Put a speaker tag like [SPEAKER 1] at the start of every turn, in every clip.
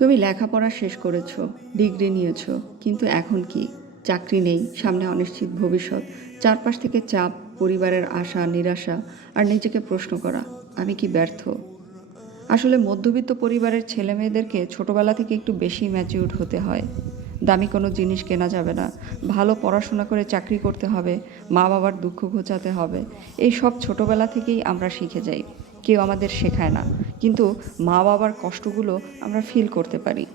[SPEAKER 1] তুমি লেখাপড়া শেষ করেছ, ডিগ্রি নিয়েছ, কিন্তু এখন কি? চাকরি নেই, সামনে অনিশ্চিত ভবিষ্যৎ। চারপাশ থেকে চাপ, পরিবারের আশা, নিরাশা, আর নিজেকে প্রশ্ন করা, আমি কি ব্যর্থ? আসলে মধ্যবিত্ত পরিবারের ছেলে মেয়েদেরকে ছোটবেলা থেকে একটু বেশি ম্যাচিউর হতে হয়। দামি কোনো জিনিস কেনা যাবে না, ভালো পড়াশোনা করে চাকরি করতে হবে মা বাবার দুঃখ ঘোচাতে হবে, এই সব ছোটবেলা থেকেই আমরা শিখে যাই। কেউ আমাদের শেখায় না। কিন্তু মা বাবার কষ্টগুলো আমরা ফিল করতে পারি।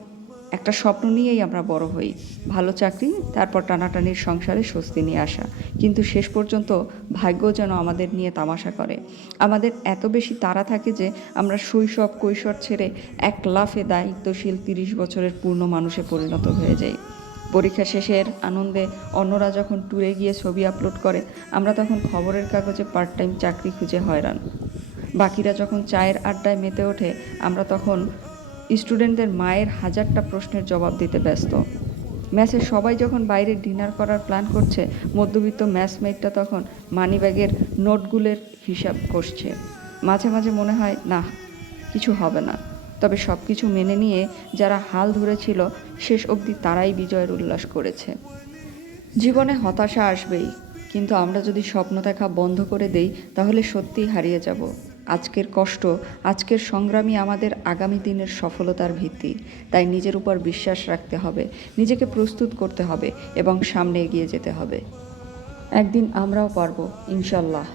[SPEAKER 1] একটা স্বপ্ন নিয়েই আমরা বড় হই। ভালো চাকরি, তারপর টানাটানির সংসারে স্বস্তি নিয়ে আসা। কিন্তু শেষ পর্যন্ত ভাগ্য যেন আমাদের নিয়ে তামাশা করে। আমাদের এত বেশি তাড়া থাকে যে আমরা শৈশব, কৈশোর ছেড়ে এক লাফে দায়িত্বশীল তিরিশ বছরের পূর্ণ মানুষে পরিণত হয়ে যাই। পরীক্ষা শেষের আনন্দে অন্যরা যখন ট্যুরে গিয়ে ছবি আপলোড করে, আমরা তখন খবরের কাগজে পার্ট টাইম চাকরি খুঁজে হয়রান। বাকিরা যখন চায়ের আড্ডায় মেতে ওঠে, আমরা তখন স্টুডেন্টদের মায়ের হাজারটা প্রশ্নের জবাব দিতে ব্যস্ত। ম্যাচে সবাই যখন বাইরে ডিনার করার প্ল্যান করছে, মধ্যবিত্ত ম্যাচমেটটা তখন মানিব্যাগের নোটগুলোর হিসাব করছে। মাঝে মাঝে মনে হয়, না, কিছু হবে না। তবে সব কিছু মেনে নিয়ে যারা হাল ধরেছিল, শেষ অবধি তারাই বিজয়ের উল্লাস করেছে। জীবনে হতাশা আসবেই, কিন্তু আমরা যদি স্বপ্ন দেখা বন্ধ করে দেই, তাহলে সত্যিই হারিয়ে যাব। আজকের কষ্ট, আজকের সংগ্রামই আমাদের আগামী দিনের সফলতার ভিত্তি। তাই নিজের উপর বিশ্বাস রাখতে হবে, নিজেকে প্রস্তুত করতে হবে এবং সামনে এগিয়ে যেতে হবে। একদিন আমরাও পারব, ইনশাল্লাহ।